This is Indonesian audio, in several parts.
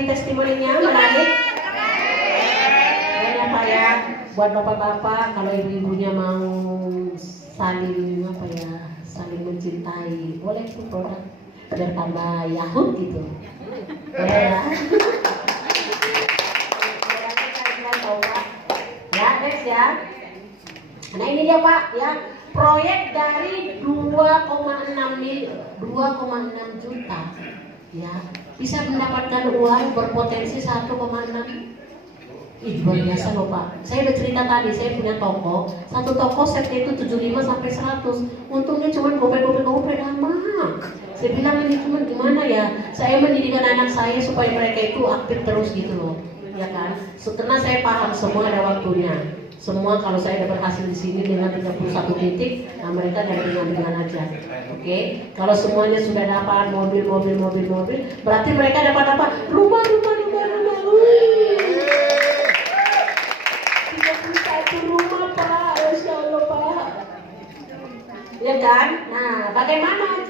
sekali testimoninya, menarik. Ya Pak ya, buat bapak-bapak kalau ibu-ibunya mau saling saling mencintai, boleh tuh produk biar tambah Yahoo gitu. Boleh ya. Ya, next ya. Nah ini dia Pak ya, proyek dari 2,6 juta ya, bisa mendapatkan uang berpotensi 1,6. Ih, luar biasa loh Pak. Saya udah cerita tadi, saya punya toko. Satu toko setnya itu 75 sampai 100. Untungnya cuma gope amat. Saya bilang ini cuma gimana ya? Saya mendidikan anak saya supaya mereka itu aktif terus gitu loh. Ya kan? Karena saya paham semua ada waktunya. Semua kalau saya dapat hasil di sini dengan 31 titik, nah mereka dengan aja. Oke? Kalau semuanya sudah dapat mobil, berarti mereka dapat apa? Rumah. Rumah Pak, Masya Allah Pak. Ya kan? Nah, bagaimana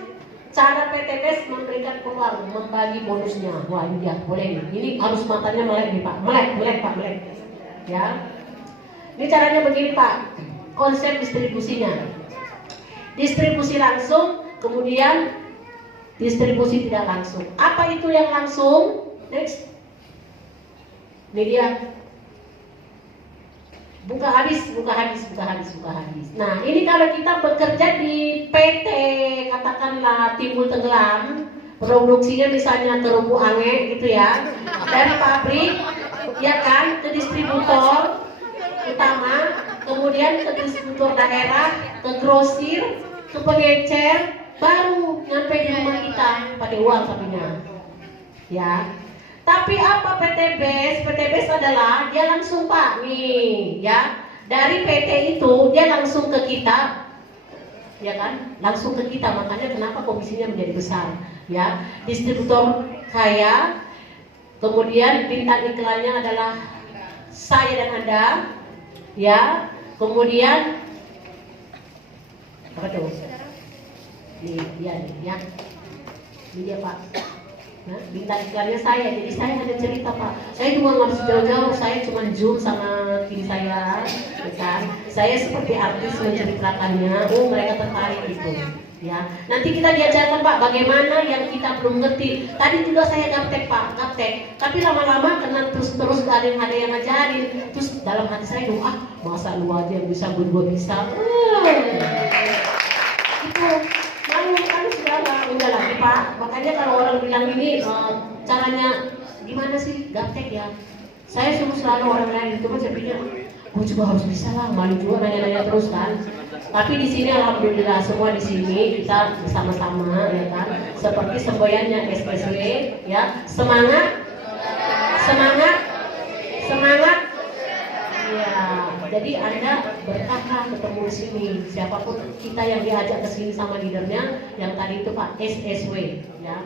cara PTBS memberikan peluang, membagi bonusnya? Wah ini dia, boleh nih. Ini harus matanya melek nih Pak, melek Pak. Ya, ini caranya begini Pak. Konsep distribusinya, distribusi langsung, kemudian distribusi tidak langsung. Apa itu yang langsung? Next. Ini dia. Buka habis. Nah, ini kalau kita bekerja di PT, katakanlah Timbul Tenggelam, produksinya misalnya terumbu ange gitu ya, dari pabrik, ya kan, ke distributor utama, kemudian ke distributor daerah, ke grosir, ke pengecer, baru nyampe di rumah kita pakai uang sapinya, ya. Tapi apa PTBS? PTBS adalah dia langsung Pak nih ya, dari PT itu dia langsung ke kita, ya kan, langsung ke kita. Makanya kenapa komisinya menjadi besar ya. Distributor kaya, kemudian bintang iklannya adalah saya dan Anda ya, kemudian apa tuh, ini dia ya, ini dia Pak. Nah, bintang iklannya saya, jadi saya hanya cerita Pak. Saya juga nggak bisa jauh-jauh, saya cuma zoom sama tim saya, ya kan. Saya seperti artis menceritakannya, mereka tertarik gitu, ya. Nanti kita diajarkan Pak, bagaimana yang kita belum ngerti. Tadi juga saya gaptek Pak, tapi lama-lama karena terus ada yang ngajarin, terus dalam hati saya doa, masa lu aja yang bisa, gue bisa. Itu. Lalu kan udah lagi Pak. Makanya kalau orang bilang ini caranya gimana sih gaptek ya, saya suruh selalu orang lain itu, saya pikir gue juga harus bisa lah, malu juga nanya-nanya terus kan. Tapi di sini alhamdulillah semua di sini kita bersama-sama ya kan, seperti semboyannya SSW ya, semangat ya. Jadi Anda berkah ketemu di sini. Siapapun kita yang diajak ke sini sama leadernya, yang tadi itu Pak SSW, ya.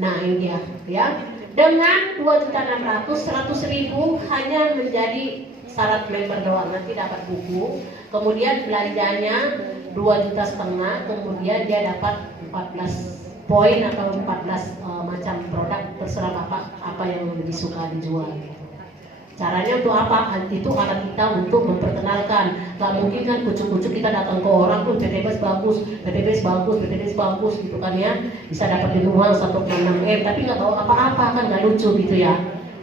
Nah ini dia, ya. Dengan 2.600.000, 100.000 hanya menjadi syarat member doang. Nanti dapat buku. Kemudian belanjanya 2,5 juta. Kemudian dia dapat 14 poin atau 14 macam produk, terserah Bapak apa yang lebih suka dijual. Caranya untuk apa? Itu alat kita untuk memperkenalkan. Gak mungkin kan kucuk-kucuk kita datang ke orang tuh PTBS bagus gitu kan ya. Bisa dapetin uang 1,6 M tapi nggak tahu apa-apa kan, nggak lucu gitu ya.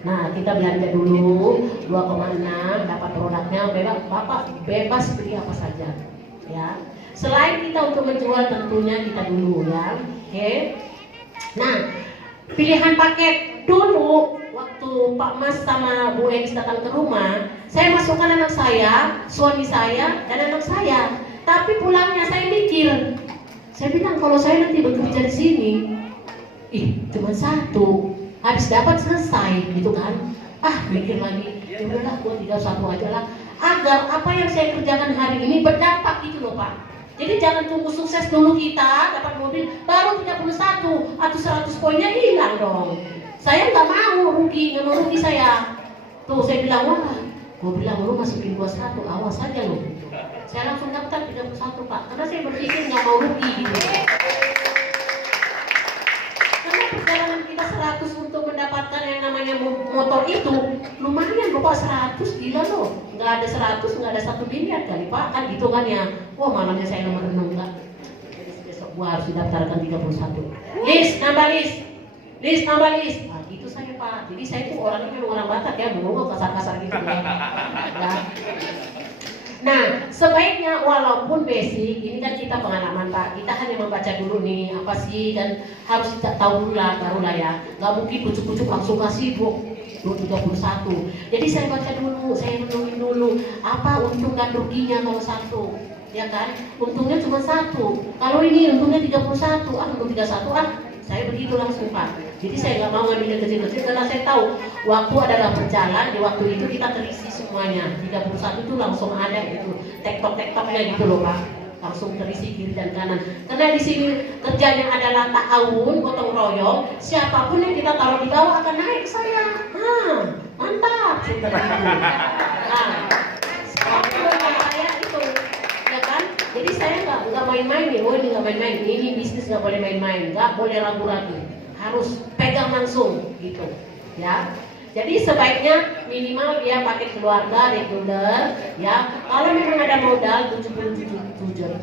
Nah kita belanja dulu 2,6, dapat produknya, Bapak bebas beli apa saja ya. Selain kita untuk menjual tentunya kita dulu ya. Oke. Nah pilihan paket dulu. Waktu Pak Mas sama Bu Enis datang ke rumah, saya masukkan anak saya, suami saya, dan anak saya. Tapi pulangnya saya mikir, saya bilang kalau saya nanti bekerja di sini, cuma satu, habis dapat selesai, gitu kan? Mikir lagi, ya udahlah, gua tinggal satu aja lah. Agar apa yang saya kerjakan hari ini berdampak gitu loh Pak. Jadi jangan tunggu sukses dulu kita dapat mobil baru 31 atau 100 poinnya hilang dong. Saya nggak mau rugi saya. Tuh saya bilang, gue bilang lu masukin gua 1, awas aja lu. Saya langsung daftar 31 Pak, karena saya berpikir nggak mau rugi gitu. Karena perjalanan kita 100 untuk mendapatkan motor itu lumayan Bapak 100, gila loh. Nggak ada 100, nggak ada 1 miliar kali Pak, kan gitu kan ya. Wah malamnya saya nomor renung enggak. Besok gua harus didaftarkan 31. List, nambah list. List, nambah list. Nah, gitu saya Pak. Jadi saya itu orangnya memang orang Batak ya, ngomong kasar-kasar gitu ya. Ya. Nah, sebaiknya walaupun basic, ini kan kita pengalaman Pak, kita hanya membaca dulu nih apa sih, dan harus kita tahu dulu lah, baru lah ya. Nggak mungkin kucuk-kucuk langsung kasih 31. Jadi saya baca dulu, saya renungin dulu apa untung dan ruginya kalau satu, ya kan? Untungnya cuma 1. Kalau ini untungnya 31, untung 31 saya begitu langsung Pak. Jadi saya nggak mau ngambil yang kecil-kecil karena saya tahu waktu adalah berjalan, di waktu itu kita terisi semuanya. 31 itu langsung ada itu tektok-tektoknya gitu loh Pak. Langsung terisi kiri dan kanan. Karena di sini kerjanya adalah ta'awun, gotong royong. Siapapun yang kita taruh di bawah akan naik ke saya. Mantap. Nah, saya itu, ya kan? Jadi saya nggak main-main nih. Oh ini nggak main-main. Ini bisnis nggak boleh main-main. Nggak boleh ragu-ragu. Harus pegang langsung gitu, ya. Jadi sebaiknya minimal dia pakai keluarga reguler, ya. Kalau memang ada modal 77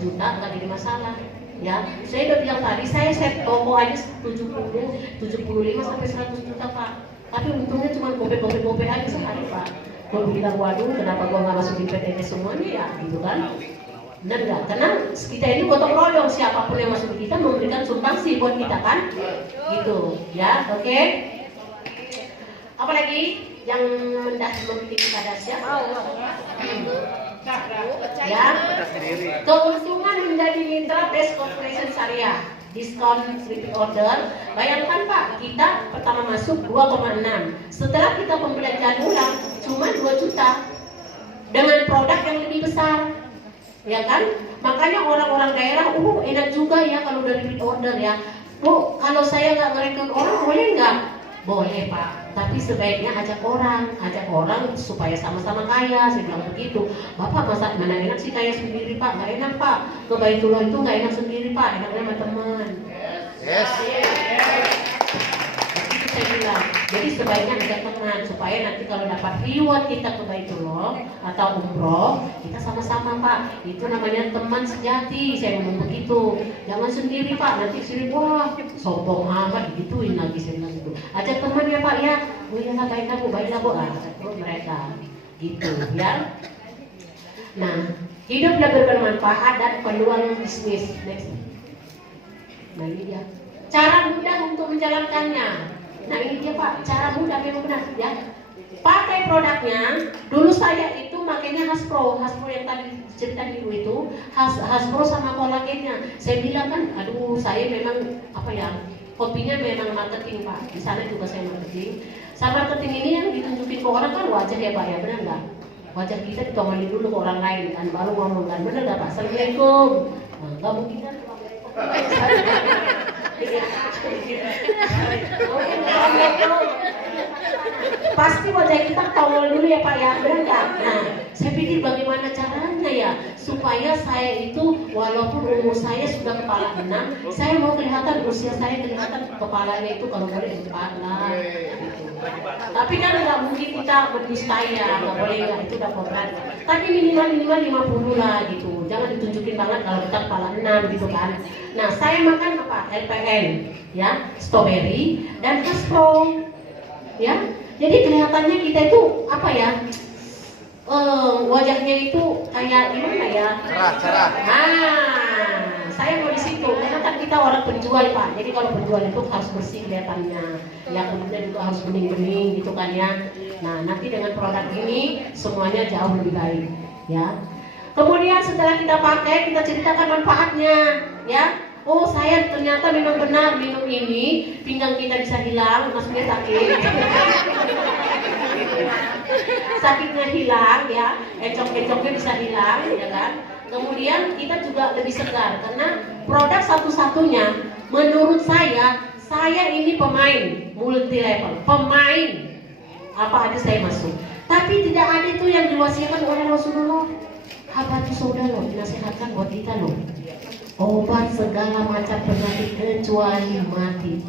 juta nggak jadi masalah, ya. Saya udah bilang tadi, saya set toko aja 75 sampai 100 juta Pak. Tapi untungnya cuma gope aja sehari Pak. Kalau bilang waduh, kenapa gua nggak masukin PTN semuanya ya, gitu kan? Benar nggak? Karena kita ini gotong royong, siapapun yang masuk ke kita memberikan sumbangsi buat kita kan, gitu, ya. Oke. Apalagi yang memiliki pada siapa? Ya, keuntungan menjadi mitra best corporation syariah, diskon repeat order. Bayangkan Pak, kita pertama masuk 2,6, setelah kita pembelajaran ulang cuma 2 juta dengan produk yang lebih besar, ya kan? Makanya orang-orang daerah, enak juga ya kalau udah repeat order ya. Kalau saya nggak ngerekrut orang boleh nggak? Boleh Pak, tapi sebaiknya ajak orang supaya sama-sama kaya. Saya bilang begitu. Bapak masa mana enak sih kaya sendiri Pak? Nggak enak Pak. Ke Baitullah itu nggak enak sendiri Pak, enaknya sama teman. Yes. Begitu saya bilang. Jadi sebaiknya ajak teman supaya nanti kalau dapat reward kita ke Baitullah atau umroh, kita sama-sama Pak. Itu namanya teman sejati. Saya ngomong begitu. Jangan sendiri Pak. Nanti sini wah sombong amat gituin lagi saya bilang gitu. Ajak teman ya Pak ya. Oh iya lah baiklah Bu, mereka gitu ya. Nah, hiduplah bermanfaat dan peluang bisnis. Next. Nah ini dia. Cara mudah untuk menjalankannya. Nah ini dia Pak, cara mudah memang benar ya. Pakai produknya. Dulu saya itu makanya Haspro yang tadi cerita dulu itu Haspro sama kolagennya. Saya bilang kan, aduh saya memang apa ya, kopinya memang marketing Pak. Di sana juga saya marketing. Sama marketing ini yang ditunjukin ke orang kan wajah ya Pak ya, benar nggak? Wajah kita ditongolin dulu ke orang lain kan, baru ngomong kan, benar nggak Pak? Assalamualaikum. Nah, nggak mungkin kan? Pasti wajah kita tongol dulu ya Pak ya, benar nggak? Nah, saya pikir bagaimana caranya ya supaya saya itu walaupun umur saya sudah kepala 6, saya mau kelihatan usia saya kelihatan kepalanya itu kalau boleh 4 lah. Tapi kan nggak mungkin kita berdistai ya, nggak boleh nggak, itu udah kontrak. Tapi minimal 50 lah gitu. Jangan ditunjukin banget kalau kita kepala 6 gitu kan. Nah saya makan apa? LPN, ya, strawberry dan Haspro, ya. Jadi kelihatannya kita itu apa ya? Wajahnya itu kayak gimana ya? Cerah. Saya mau di situ karena kan kita orang penjual Pak. Jadi kalau penjual itu harus bersih kelihatannya. Ya kemudian juga harus bening-bening gitu kan ya. Nah nanti dengan produk ini semuanya jauh lebih baik, ya. Kemudian setelah kita pakai, kita ceritakan manfaatnya, ya. Oh saya ternyata memang benar minum ini pinggang kita bisa hilang, maksudnya sakit. Sakitnya hilang ya, encok-encoknya bisa hilang, ya kan. Kemudian kita juga lebih segar karena produk satu-satunya menurut saya ini pemain multi level, pemain apa aja saya masuk. Tapi tidak ada itu yang diwasiatkan oleh Rasulullah. Habatus sauda loh, dinasihatkan buat kita loh. Obat segala macam penyakit kecuali mati.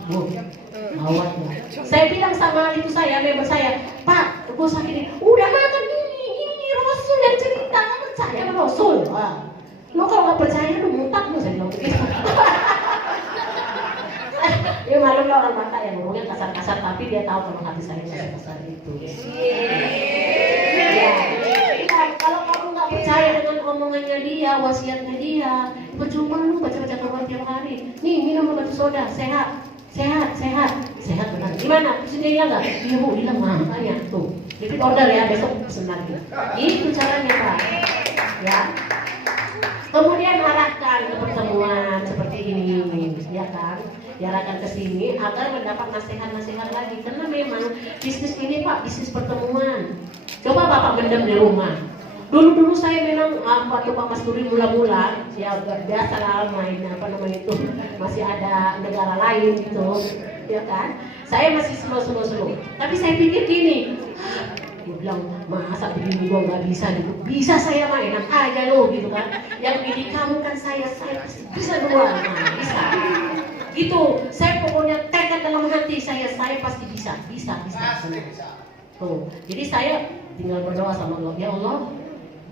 Awalnya. Saya bilang sama itu member saya, Pak, gue sakit ini. Udah makan ini Rasul yang cerita, kan percaya sama Rasul. Wah, lo kalau nggak percaya lo mutak lo, saya bilang begitu. Ya malu lah orang Batak yang ngomongnya kasar-kasar, tapi dia tahu kalau hati saya kasar itu. Ya, kalau kamu nggak percaya dengan omongannya dia, wasiatnya dia, percuma lu baca-baca Quran tiap hari. Nih minum obat soda, sehat benar. Gimana? Sini ya nggak? Iya bu, hilang makanya tuh. Repeat order ya, besok pesen lagi. Itu caranya Pak. Ya. Kemudian arahkan ke pertemuan seperti ini, ya kan? Diarahkan ke sini agar mendapat nasihat-nasihat lagi. Karena memang bisnis ini Pak, bisnis pertemuan. Coba Bapak mendem di rumah. Dulu saya memang waktu Pak Kasturi mula-mula, ya biasa lah main itu, masih ada negara lain gitu, ya kan? Saya masih slow. Tapi saya pikir gini, dia bilang masa begini gua nggak bisa gitu. Bisa saya main, enak aja lo gitu kan. Yang pilih kamu kan saya pasti bisa dua, bisa. Gitu, saya pokoknya tekad dalam hati saya pasti bisa. Tuh, jadi saya tinggal berdoa sama Allah, ya Allah.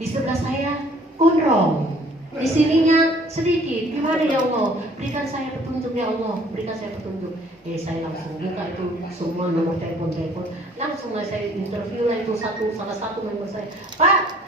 Di sebelah saya gondrong, di sininya sedikit. Gimana ya Allah? Berikan saya petunjuk ya Allah. Saya langsung buka itu semua nomor telepon. Langsung saya interview lah itu salah satu member saya. Pak,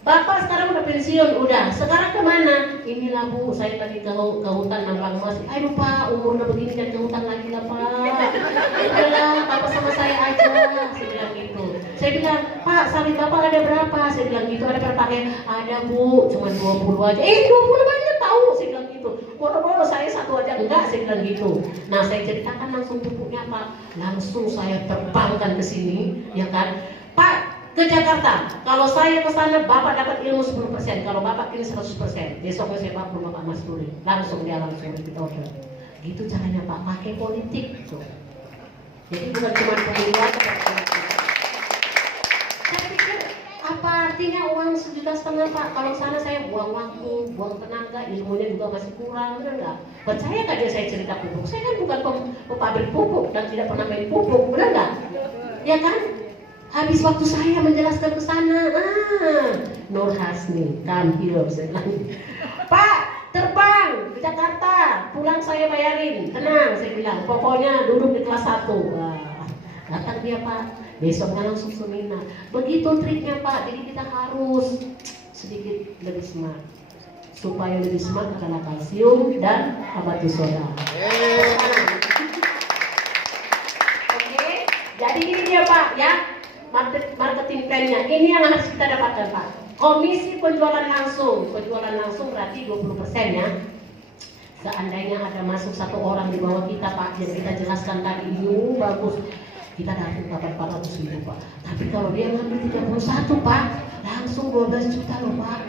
Bapak sekarang udah pensiun, udah. Sekarang kemana? Inilah Bu, saya tadi ke hutan nambang emas. Aduh Pak, umur udah begini dan ke hutan lagi lah Pak. Udahlah, Bapak sama saya aja. Saya bilang gitu. Saya bilang, Pak, sawit Bapak ada berapa? Saya bilang gitu, ada berapa? Ada Bu, cuma 20 aja. 20 banyak tahu, saya bilang gitu. Bodoh-bodoh saya satu aja enggak, saya bilang gitu. Nah, saya ceritakan langsung pupuknya Pak. Langsung saya terbangkan ke sini, ya kan? Pak, ke Jakarta. Kalau saya ke sana, Bapak dapat ilmu 10%. Kalau Bapak ini 100%. Besoknya saya pakul Bapak Mas Tuli. Langsung repeat order. Gitu caranya Pak, pakai politik tuh. Jadi bukan cuma pemilihan, saya pikir apa artinya uang 1,5 juta Pak? Kalau sana saya buang waktu, buang tenaga, ilmunya juga masih kurang, benar nggak? Percaya nggak dia saya cerita pupuk? Saya kan bukan pabrik pupuk dan tidak pernah main pupuk, benar nggak? Ya kan? Habis waktu saya menjelaskan ke sana, Nur Hasni, come here, saya bilang, Pak, terbang ke Jakarta, pulang saya bayarin, tenang, saya bilang, pokoknya duduk di kelas 1. Wah, datang dia Pak, besoknya langsung seminar. Begitu triknya Pak, jadi kita harus sedikit lebih smart. Supaya lebih smart adalah kalsium dan habatus soda. Oke, jadi ini dia Pak, ya. Marketing plan-nya ini yang harus kita dapatkan Pak. Komisi penjualan langsung berarti 20% ya. Seandainya ada masuk 1 orang di bawah kita Pak, yang kita jelaskan tadi ini bagus, kita dapat 400.000 Pak. Tapi kalau dia ngambil 31 Pak, langsung 12 juta loh Pak.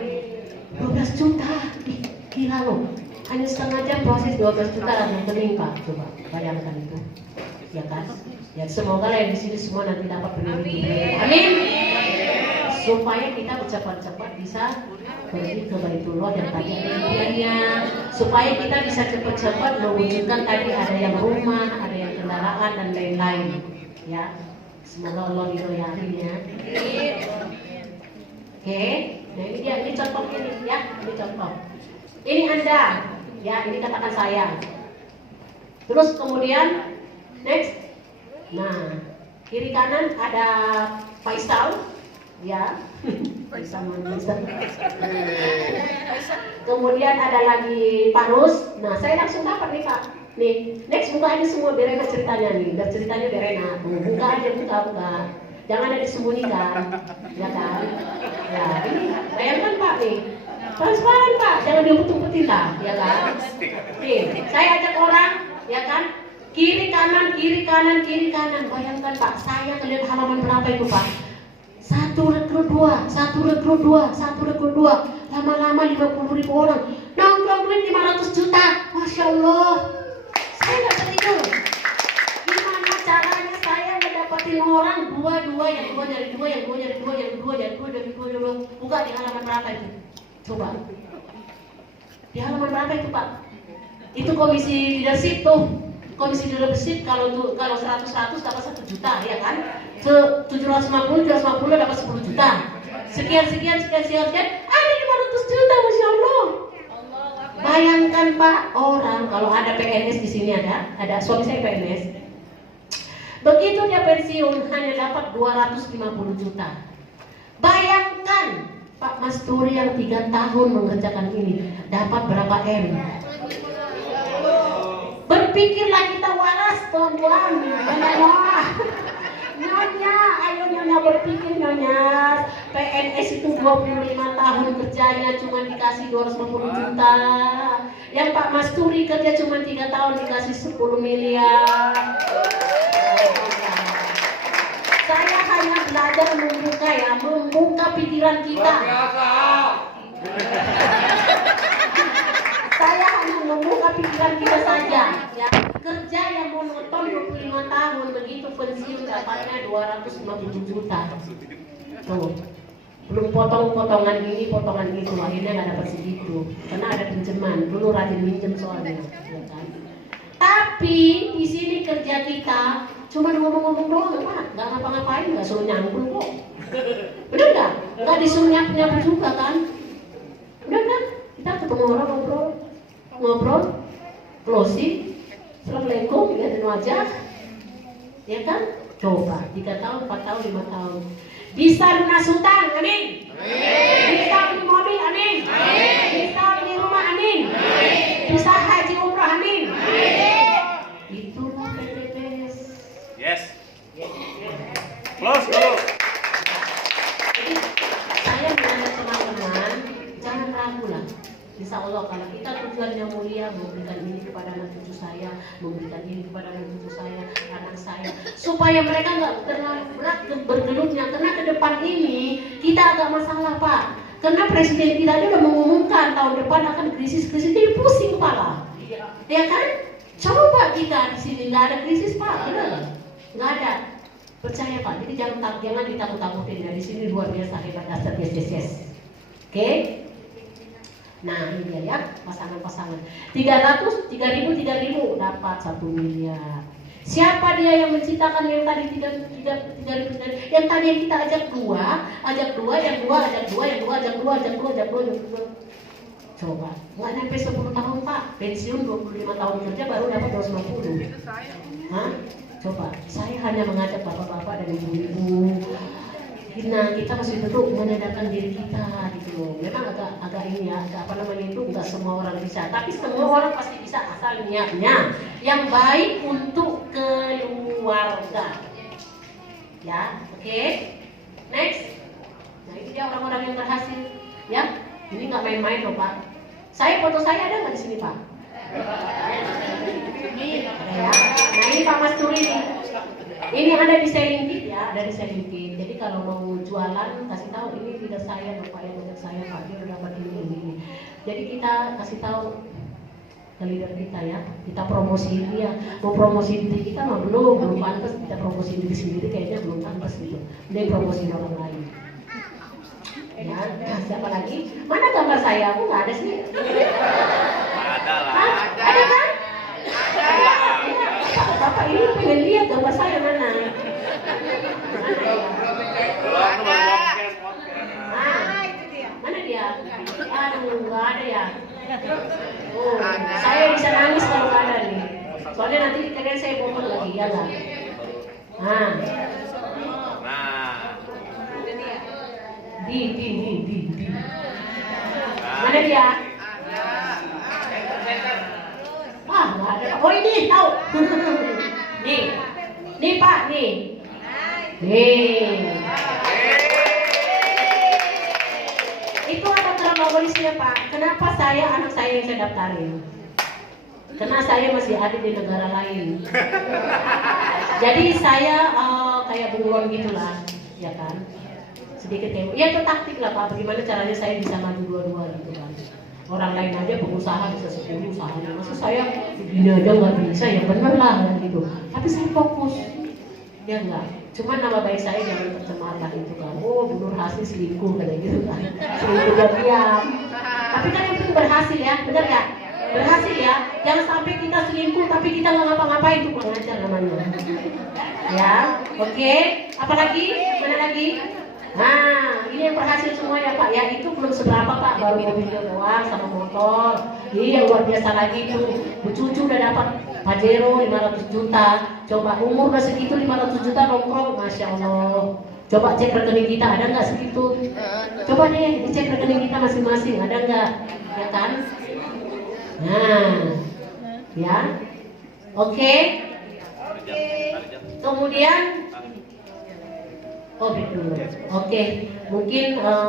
12 juta, gila loh. Hanya setengah jam proses 12 juta langsung kening Pak. Coba bayangkan itu, ya kan? Ya semoga lah yang di sini semua nanti dapat pendidikan. Amin. Supaya kita cepat-cepat bisa pergi ke Baitullah dan tadi ada impiannya. Supaya kita bisa cepat-cepat mewujudkan tadi ada yang rumah, ada yang kendaraan dan lain-lain. Ya, semoga Allah ridhoinya. Oke, nah ini dia, ini contohnya nih, ya, ini contoh. Ini Anda, ya, ini katakan saya. Terus kemudian next. Nah, kiri kanan ada Faisal, ya. Faisal. Kemudian ada lagi Pak Rus. Nah, saya langsung dapat nih Pak. Nih, next buka aja semua biar enak ceritanya nih. Biar ceritanya biar enak. Buka aja, buka. Jangan ada disembunyikan, ya kan? Ya, ini bayangkan Pak nih. Transparan Pak, jangan diumpet-umpetin lah, ya kan? Nih, saya ajak orang, ya kan? Kiri kanan. Bayangkan Pak, saya kalian halaman berapa itu Pak? 1 rekrut 2. Lama-lama 50.000 orang. Nongkrong duit 500 juta. Masya Allah. Saya nggak tertidur. Gimana caranya saya ngedapetin orang yang dua nyari dua. Buka di halaman berapa itu? Coba. Di halaman berapa itu Pak? Itu komisi leadership tuh. Komisi Deposit kalau 100 dapat 1 juta, ya kan? 750 dapat 10 juta. Sekian, ada 500 juta, Masya Allah. Bayangkan Pak, orang kalau ada PNS di sini ada suami saya PNS. Begitu dia pensiun hanya dapat 250 juta. Bayangkan Pak Masturi yang 3 tahun mengerjakan ini dapat berapa M? Berpikirlah kita waras, tuan-tuan. Nyonya, ayo Nyonya berpikir Nyonya. PNS itu 25 tahun kerjanya cuma dikasih 250 juta. Yang Pak Masturi kerja cuma 3 tahun dikasih 10 miliar. Saya hanya belajar membuka pikiran kita. Saya hanya membuka pikiran kita saja, ya. Kerja yang monoton 25 tahun, begitu pensiun dapatnya 250 juta. Tuh. Belum potongan ini, potongan itu, akhirnya nggak dapat segitu. Karena ada pinjaman, dulu rajin minjem soalnya, ya kan. Tapi di sini kerja kita cuma ngomong-ngomong doang, Pak. Nggak ngapa-ngapain, nggak suruh nyangkul kok. Bener nggak? Nggak disuruh nyapu juga kan? Udah kan? Kita ketemu orang ngobrol, closing, assalamualaikum, lihatin wajah, ya kan? Coba 3 tahun, 4 tahun, 5 tahun, bisa lunas hutang, amin. Bisa beli mobil, amin. Bisa beli rumah, amin. Bisa haji umrah, amin. Itulah PPPS. Yes. Close dulu. Jadi saya mengajak teman-teman, jangan ragu lah. Insya Allah kalau kita tujuannya mulia, memberikan ini kepada anak cucu saya, memberikan ini kepada anak cucu saya, anak saya, supaya mereka nggak terlalu berat bergelutnya. Karena ke depan ini kita agak masalah Pak. Karena presiden kita aja udah mengumumkan tahun depan akan krisis, jadi pusing kepala. Ya kan? Coba kita di sini nggak ada krisis Pak, benar? Nggak ada. Percaya Pak. Jadi jangan ditakut-takutin. Dari sini luar biasa hebat dasar yes. Oke? Nah ini dia ya, pasangan-pasangan 300, 3.000 dapat 1 miliar. Siapa dia yang menciptakan yang tadi 3.000? Yang tadi yang kita ajak dua, yang dua. Coba, nggak sampai 10 tahun Pak, pensiun 25 tahun kerja baru dapat 250. Hah? Coba, saya hanya mengajak bapak-bapak dan ibu-ibu. Nah, kita masih duduk menandakan diri kita gitu loh. Memang agak ini ya, agak apa namanya itu nggak semua orang bisa, tapi semua orang pasti bisa asal niatnya yang baik untuk keluarga. Ya, oke. Next. Nah, ini dia orang-orang yang berhasil. Ya, ini nggak main-main loh Pak. Foto saya ada nggak di sini Pak? Ada ya. Nah, ini Pak Masturi nih. Ini ada di selling kit ya, ada di selling kit. Jadi kalau mau jualan kasih tahu ini tidak saya, Bapak yang ngajak saya Pak, dia udah dapat ini. Jadi kita kasih tahu ke leader kita ya, kita promosi dia, mau promosi diri kita mah belum pantas, kita promosi diri sendiri kayaknya belum pantas gitu. Dia promosi orang lain. Ya, nah, siapa lagi? Mana gambar saya? Aku nggak ada sih. Ada lah. Ada kan? Bapak ini pengen lihat gambar saya mana? Mana dia? Aduh, nggak ada ya. Oh, saya bisa nangis kalau nggak ada nih. Soalnya nanti kalian saya bohong lagi, ya nggak? Nah. Di. Mana dia? Wah, nggak ada. Oh ini tahu. nih Pak, nih. Itu ada kronologisnya Pak. Kenapa anak saya yang saya daftarin? Karena saya masih ada di negara lain. Jadi saya kayak bunglon gitulah, ya kan? Sedikit ya itu taktik lah Pak. Bagaimana caranya saya bisa maju dua-dua gitu kan? Orang lain aja pengusaha bisa 10 usahanya, masa saya begini aja nggak bisa, ya bener lah kan gitu. Tapi saya fokus, ya enggak. Cuma nama baik saya jangan tercemar lah itu kan. Oh, Nur Hasil selingkuh kayak gitu kan. Selingkuh diam. Tapi kan yang itu berhasil ya, bener nggak? Berhasil ya. Jangan sampai kita selingkuh tapi kita nggak ngapa-ngapain, itu kurang ajar namanya. Ya, oke. Apalagi? Mana lagi? Nah, ini yang berhasil semua ya Pak. Ya itu belum seberapa Pak, baru mobilnya doang sama motor. Ini yang luar biasa lagi tuh. Bu Cucu udah dapat Pajero 500 juta. Coba umur udah segitu 500 juta nongkrong, masya Allah. Coba cek rekening kita ada nggak segitu? Coba deh dicek rekening kita masing-masing ada nggak? Ya kan? Nah, ya, oke. Kemudian break dulu. Oke, mungkin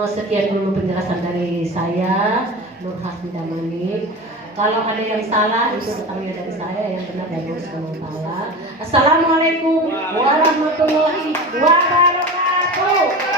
sekian dulu penjelasan dari saya, Nur Hasmi Damani. Kalau ada yang salah itu datangnya dari saya, yang benar dari Allah Subhanahu wa taala. Assalamualaikum warahmatullahi wabarakatuh.